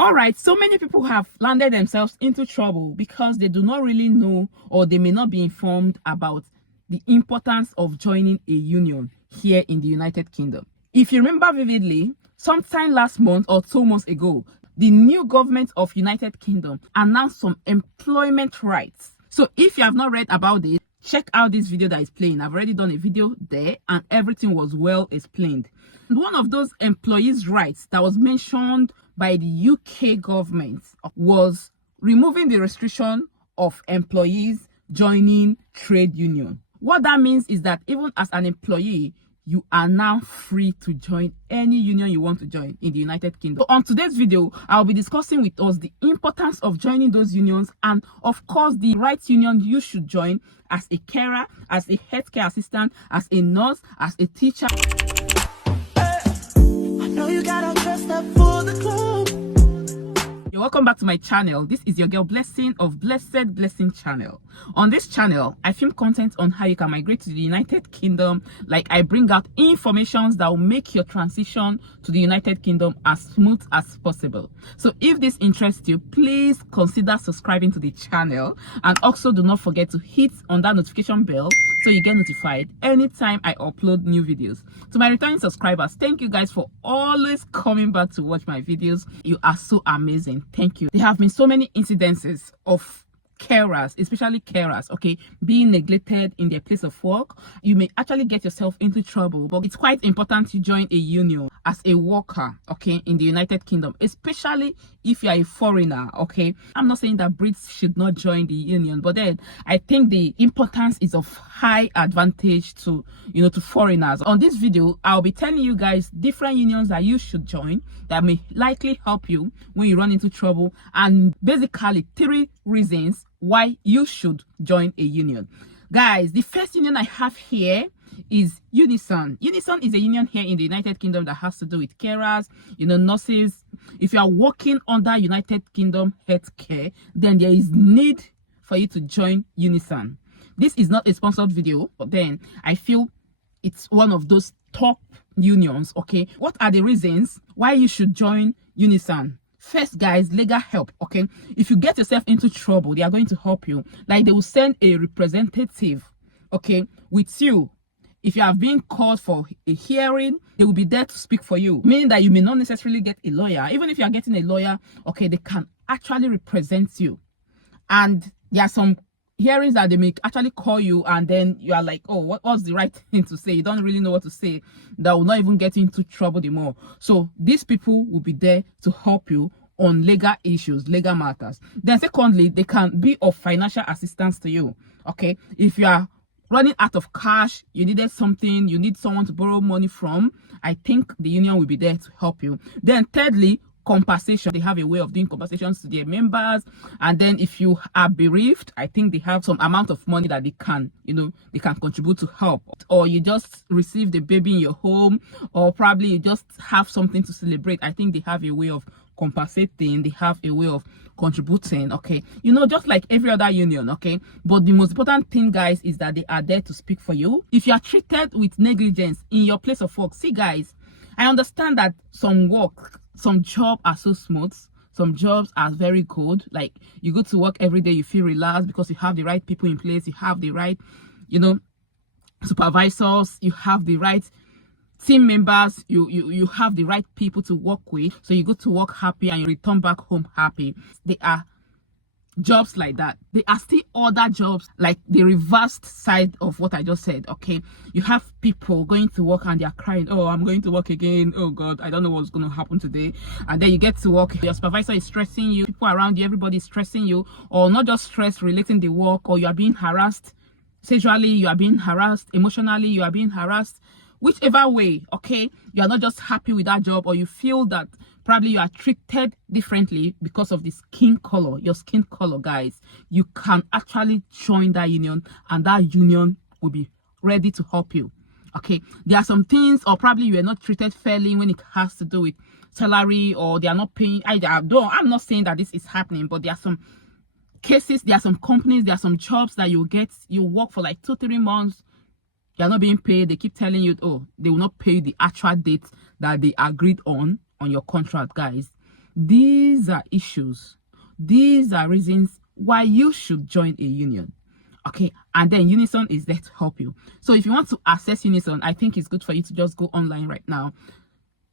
All right, so many people have landed themselves into trouble because they do not really know, or they may not be informed about the importance of joining a union here in the United Kingdom. If you remember vividly, sometime last month or 2 months ago, the new government of United Kingdom announced some employment rights. So if you have not read about it, check out this video that is playing. I've already done a video there and everything was well explained. One of those employees' rights that was mentioned by the UK government was removing the restriction of employees joining trade union. What that means is that even as an employee, you are now free to join any union you want to join in the United Kingdom. So on today's video, I'll be discussing with us the importance of joining those unions and of course the right union you should join as a carer, as a healthcare assistant, as a nurse, as a teacher. I know you got all dressed up for the club. Welcome back to my channel. This is your girl Blessing of Blessed Blessing channel. On this channel, I film content on how you can migrate to the United Kingdom. Like, I bring out informations that will make your transition to the United Kingdom as smooth as possible. So if this interests you, please consider subscribing to the channel, and also do not forget to hit on that notification bell so you get notified anytime I upload new videos. To my returning subscribers, thank you guys for always coming back to watch my videos. You are so amazing. Thank you. There have been so many incidences of carers, especially carers, okay, being neglected in their place of work. You may actually get yourself into trouble, but it's quite important to join a union as a worker, okay, in the United Kingdom, especially if you are a foreigner, okay. I'm not saying that Brits should not join the union, but then I think the importance is of high advantage to, you know, to foreigners. On this video, I'll be telling you guys different unions that you should join that may likely help you when you run into trouble, and basically 3 reasons why you should join a union. Guys, the first union I have here is Unison. Unison is a union here in the United Kingdom that has to do with carers, you know, nurses. If you are working under United Kingdom healthcare, then there is need for you to join Unison. This is not a sponsored video, but then I feel it's one of those top unions, okay. What are the reasons why you should join Unison? First, guys, legal help, okay. If you get yourself into trouble, they are going to help you. Like, they will send a representative, okay, with you. If you have been called for a hearing, they will be there to speak for you, meaning that you may not necessarily get a lawyer. Even if you are getting a lawyer, okay, they can actually represent you. And there are some hearings that they may actually call you, and then you are like, oh, what's the right thing to say? You don't really know what to say. That will not even get into trouble the more. So these people will be there to help you on legal issues, legal matters. Then secondly, they can be of financial assistance to you, okay. If you are running out of cash, you needed something, you need someone to borrow money from, I think the union will be there to help you. Then thirdly, compensation. They have a way of doing compensations to their members. And then if you are bereaved, I think they have some amount of money that they can, you know, they can contribute to help. Or you just received a baby in your home, or probably you just have something to celebrate. I think they have a way of compensating, they have a way of contributing, okay, you know, just like every other union, okay. But the most important thing, guys, is that they are there to speak for you. If you are treated with negligence in your place of work, see guys, I understand that some jobs are so smooth, some jobs are very good. Like, you go to work every day, you feel relaxed because you have the right people in place, you have the right, you know, supervisors, you have the right team members, you have the right people to work with, so you go to work happy and you return back home happy. There are jobs like that. There are still other jobs, like the reversed side of what I just said, okay. You have people going to work and they are crying, oh, I'm going to work again, oh god, I don't know what's going to happen today. And then you get to work, your supervisor is stressing you, people around you, everybody is stressing you, or not just stress relating the work, or you are being harassed sexually, you are being harassed emotionally, you are being harassed whichever way, okay. You are not just happy with that job, or you feel that probably you are treated differently because of the skin color, your skin color, guys. You can actually join that union, and that union will be ready to help you, okay. There are some things, or probably you are not treated fairly when it has to do with salary, or they are not paying. I'm not saying that this is happening, but there are some cases, there are some companies, there are some jobs that you work for like 2-3 months, you're not being paid. They keep telling you, oh, they will not pay the actual date that they agreed on your contract, guys. These are issues. These are reasons why you should join a union. Okay, and then Unison is there to help you. So if you want to access Unison, I think it's good for you to just go online right now,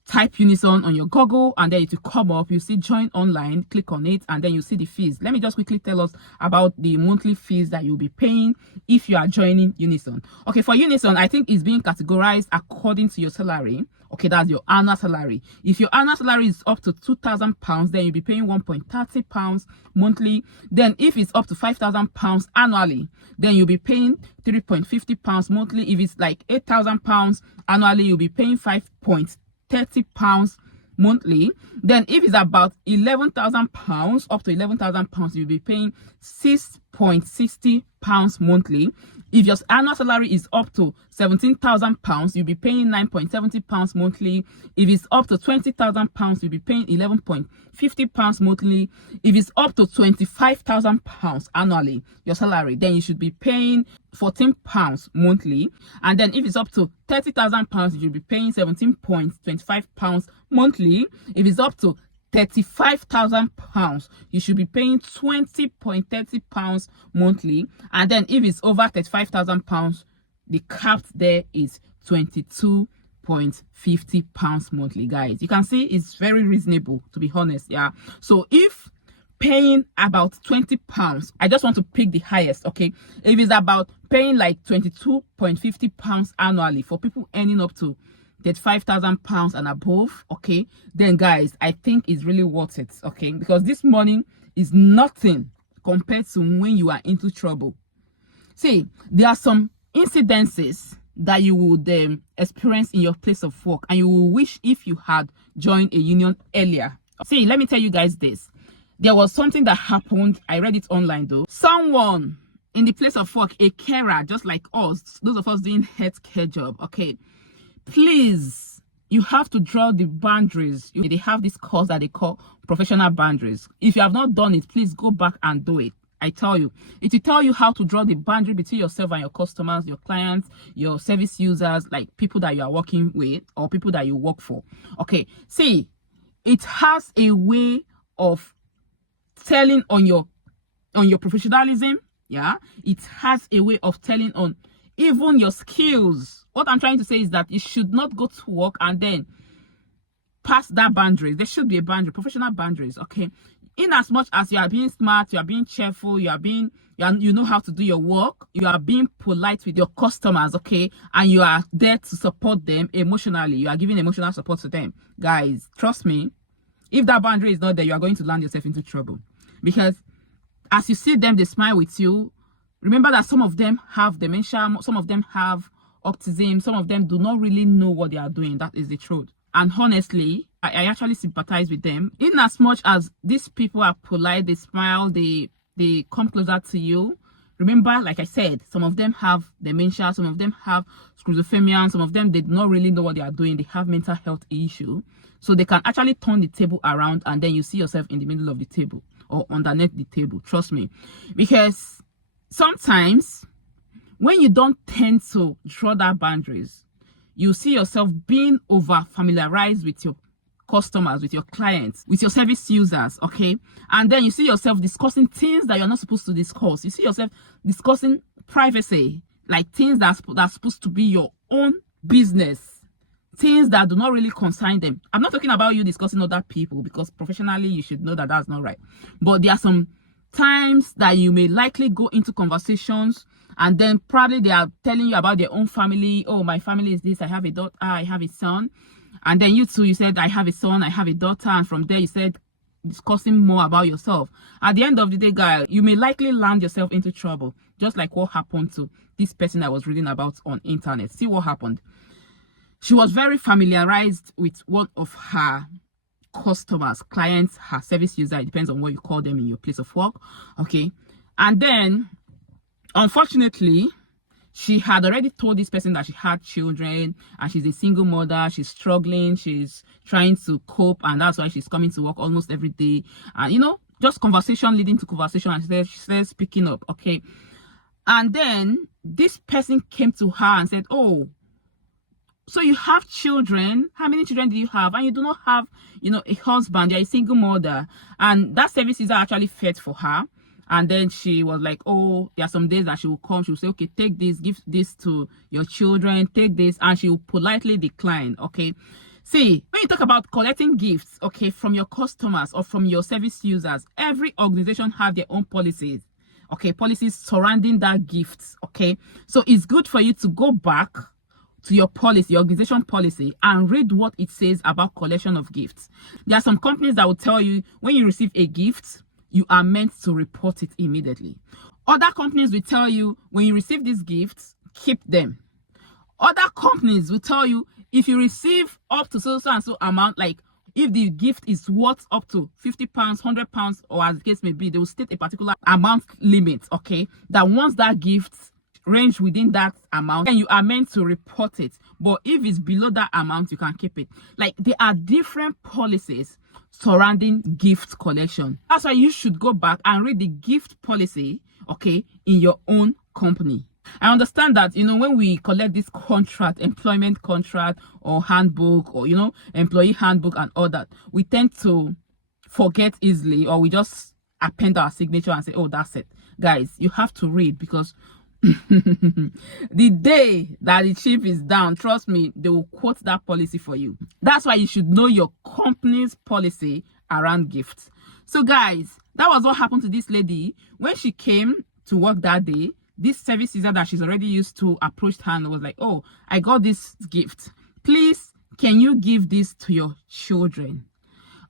type Unison on your Google, and then it will come up. You see join online, click on it, and then you see the fees. Let me just quickly tell us about the monthly fees that you'll be paying if you are joining Unison. Okay, for Unison, I think it's being categorized according to your salary. Okay, that's your annual salary. If your annual salary is up to £2,000, then you'll be paying £1.30 monthly. Then if it's up to £5,000 annually, then you'll be paying £3.50 monthly. If it's like £8,000 annually, you'll be paying £5.30 monthly. Then if it's about £11,000, up to £11,000, you'll be paying £6.60 monthly. If your annual salary is up to £17,000, you'll be paying £9.70 monthly. If it's up to £20,000, you'll be paying £11.50 monthly. If it's up to £25,000 annually, your salary, then you should be paying £14 monthly. And then if it's up to £30,000, you should be paying £17.25 monthly. If it's up to £35,000, you should be paying £20.30 monthly. And then if it's over £35,000, the cap there is £22.50 monthly. Guys, you can see it's very reasonable, to be honest. Yeah, so if paying about £20, I just want to pick the highest. Okay, if it's about paying like £22.50 annually for people earning up to £35,000 and above, okay, then guys, I think it's really worth it. Okay, because this money is nothing compared to when you are into trouble. See, there are some incidences that you would experience in your place of work, and you will wish if you had joined a union earlier. See, let me tell you guys this. There was something that happened. I read it online though. Someone in the place of work, a carer, just like us, those of us doing healthcare job, okay, please, you have to draw the boundaries. They have this course that they call professional boundaries. If you have not done it, please go back and do it. I tell you, it will tell you how to draw the boundary between yourself and your customers, your clients, your service users, like people that you are working with or people that you work for. Okay, see, it has a way of telling on your professionalism. Yeah, it has a way of telling on even your skills. What I'm trying to say is that you should not go to work and then pass that boundary. There should be a boundary, professional boundaries. Okay, in as much as you are being smart, you are being cheerful, you know how to do your work, you are being polite with your customers, okay, and you are there to support them emotionally, you are giving emotional support to them. Guys, trust me, if that boundary is not there, you are going to land yourself into trouble. Because as you see them, they smile with you. Remember that some of them have dementia, some of them have autism, some of them do not really know what they are doing. That is the truth. And honestly, I actually sympathize with them. In as much as these people are polite, they smile, they come closer to you. Remember, like I said, some of them have dementia, some of them have schizophrenia, some of them, they do not really know what they are doing. They have mental health issue. So they can actually turn the table around, and then you see yourself in the middle of the table or underneath the table. Trust me. Because sometimes when you don't tend to draw that boundaries, you see yourself being over familiarized with your customers, with your clients, with your service users, okay? And then you see yourself discussing things that you're not supposed to discuss. You see yourself discussing privacy, like things that's supposed to be your own business, things that do not really concern them. I'm not talking about you discussing other people, because professionally you should know that that's not right. But there are some times that you may likely go into conversations, and then probably they are telling you about their own family. Oh, my family is this, I have a daughter, I have a son. And then you too, you said, I have a son, I have a daughter. And from there you said, discussing more about yourself. At the end of the day, guys, you may likely land yourself into trouble, just like what happened to this person I was reading about on internet. See what happened. She was very familiarized with one of her customers, clients, her service user. It depends on what you call them in your place of work. Okay. And then, unfortunately, she had already told this person that she had children and she's a single mother. She's struggling. She's trying to cope. And that's why she's coming to work almost every day. And, you know, just conversation leading to conversation. And she says picking up. Okay. And then this person came to her and said, oh, So you have children. How many children do you have? And you do not have, a husband. You're a single mother. And that service is actually fit for her. And then she was like, oh, there are some days that she will come. She will say, okay, take this, give this to your children, take this. And she will politely decline, okay? See, when you talk about collecting gifts, okay, from your customers or from your service users, every organization have their own policies, okay, policies surrounding that gift, okay? So it's good for you to go back to your policy, your organization policy, and read what it says about collection of gifts. There are some companies that will tell you when you receive a gift, you are meant to report it immediately. Other companies will tell you when you receive these gifts, keep them. Other companies will tell you if you receive up to so and so amount, like if the gift is worth up to £50, £100, or as the case may be, they will state a particular amount limit, okay? That once that gift range within that amount, then you are meant to report it. But if it's below that amount, you can keep it. Like, there are different policies surrounding gift collection. That's why you should go back and read the gift policy, okay, in your own company. I understand that, when we collect this contract, employment contract or handbook, or, employee handbook and all that, we tend to forget easily, or we just append our signature and say, oh, that's it. Guys, you have to read, because the day that the ship is down, trust me, they will quote that policy for you. That's why you should know your company's policy around gifts. So guys, that was what happened to this lady. When she came to work that day, this service user that she's already used to approached her and was like, oh, I got this gift, please, can you give this to your children?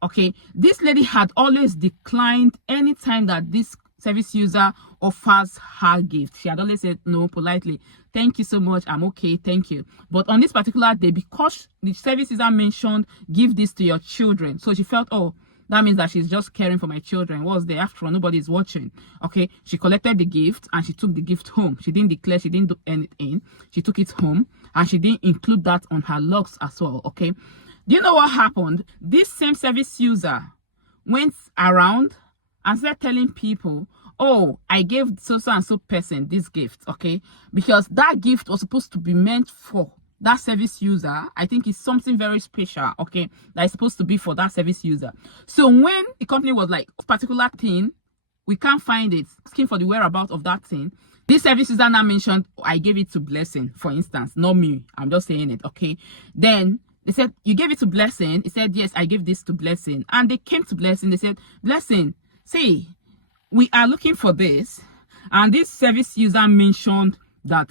Okay, this lady had always declined anytime that this service user offers her gift. She had always said no politely. Thank you so much, I'm okay, thank you. But on this particular day, because the service user mentioned give this to your children, so she felt, oh, that means that she's just caring for my children. What's there? After all, nobody's watching. Okay, she collected the gift and she took the gift home. She didn't declare, she didn't do anything. She took it home and she didn't include that on her logs as well. Okay, do you know what happened? This same service user went around and started telling people, oh, I gave so and so person this gift, okay, because that gift was supposed to be meant for that service user. I think it's something very special, okay, that is supposed to be for that service user. So when the company was like, particular thing, we can't find it, asking for the whereabouts of that thing, this service user now mentioned, I gave it to Blessing, for instance, not me, I'm just saying it, okay. Then they said, you gave it to Blessing? He said, yes, I gave this to Blessing. And they came to Blessing, they said, Blessing, see, we are looking for this, and this service user mentioned that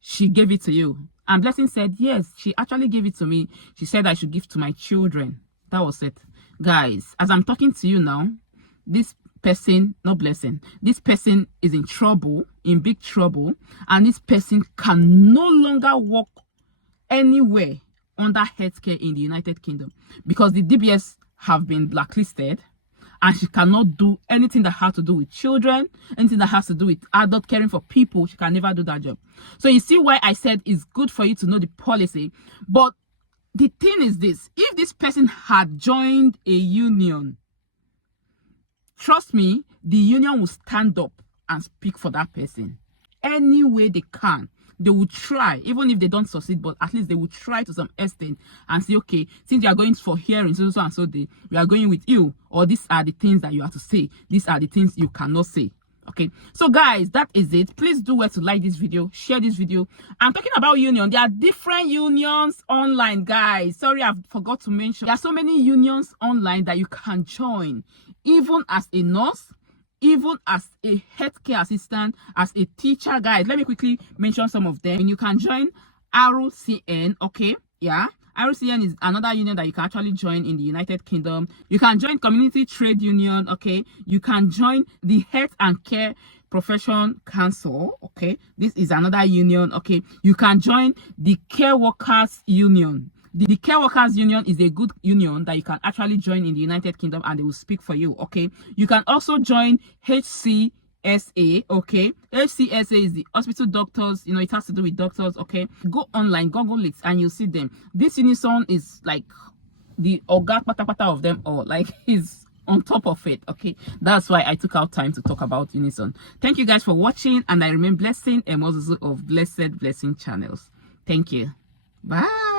she gave it to you. And Blessing said, yes, she actually gave it to me. She said I should give to my children. That was it. Guys, as I'm talking to you now, this person, not Blessing, this person is in trouble, in big trouble, and this person can no longer work anywhere under healthcare in the United Kingdom because the DBS have been blacklisted, and she cannot do anything that has to do with children, anything that has to do with adult caring for people. She can never do that job. So you see why I said it's good for you to know the policy. But the thing is this, if this person had joined a union, trust me, the union will stand up and speak for that person any way they can. They will try, even if they don't succeed, but at least they will try to some extent and say, okay, since you are going for hearing so and so day, we are going with you, or these are the things that you have to say, these are the things you cannot say. Okay, so guys, that is it. Please do well to like this video, share this video. I'm talking about union. There are different unions online, guys. Sorry, I forgot to mention, there are so many unions online that you can join, even as a nurse, even as a healthcare assistant, as a teacher. Guys, let me quickly mention some of them. And you can join ROCN, okay, yeah, ROCN is another union that you can actually join in the United Kingdom. You can join Community Trade Union, okay. You can join the Health and Care Profession Council, okay. This is another union, okay. You can join the Care Workers Union. The Care Workers Union is a good union that you can actually join in the United Kingdom, and they will speak for you, okay. You can also join HCSA, okay. HCSA is the hospital doctors, you know, it has to do with doctors, okay. Go online, Google it, and you'll see them. This Unison is like the oga patapata of them all, like he's on top of it, okay. That's why I took out time to talk about Unison. Thank you guys for watching, and I remain blessing and also of Blessed Blessing channels. Thank you. Bye.